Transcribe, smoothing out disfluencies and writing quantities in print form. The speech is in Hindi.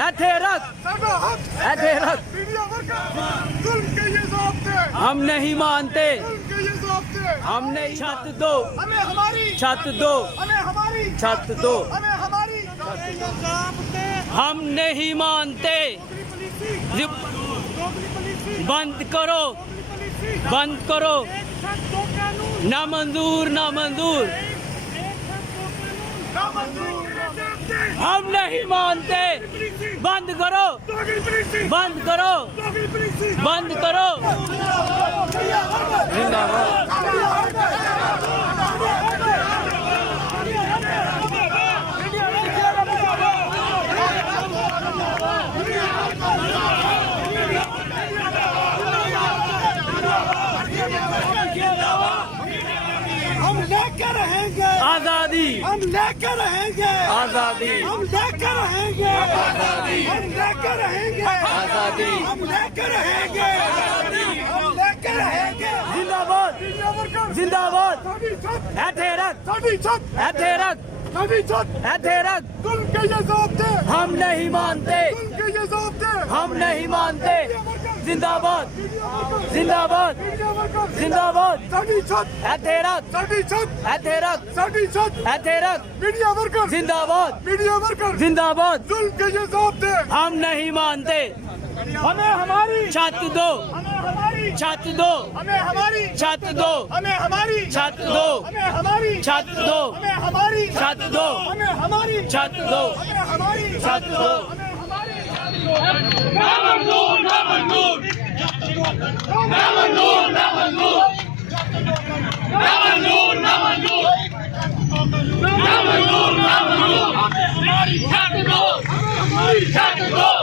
ਇੱਥੇ ਰੱਖ ਇੱਥੇ ਰੱਖ हम नहीं मानते हम नहीं छत दो छत दो छत दो हम नहीं मानते बंद करो ना मंजूर ना मंजूर हम नहीं मानते बंद करो बंद करो बंद करो हम लेकर रहेंगे आजादी हम लेकर रहेंगे आजादी हम लेकर रहेंगे आजादी हम लेकर रहेंगे आजादी हम लेकर रहेंगे हम लेकर रहेंगे जिंदाबाद जिंदाबाद ਇੱਥੇ ਰੱਖ साड़ी छत ਇੱਥੇ ਰੱਖ साड़ी छत ਇੱਥੇ ਰੱਖ तुम के ये ज़ाब्ते हम नहीं मानते तुम के ये ज़ाब्ते हम नहीं मानते जिंदाबाद जिंदाबाद जिंदाबाद साड़ी छत ਇੱਥੇ ਰੱਖ साड़ी छत ਇੱਥੇ ਰੱਖ साड़ी छत ਇੱਥੇ ਰੱਖ मीडिया वर्कर जिंदाबाद मीडिया वर्कर जिंदाबाद तुम के ये ज़ाब्ते हम नहीं मानते हमें हमारी छत दो हमें हमारी छत दो हमें हमारी छत दो हमें हमारी छत दो हमें हमारी छत दो हमें हमारी छत दो हमें हमारी छत दो हमें हमारी छत दो हमें हमारी ना मंजूर ना मंजूर ना मंजूर ना मंजूर ना मंजूर ना मंजूर ना मंजूर ना मंजूर छत दो छत दो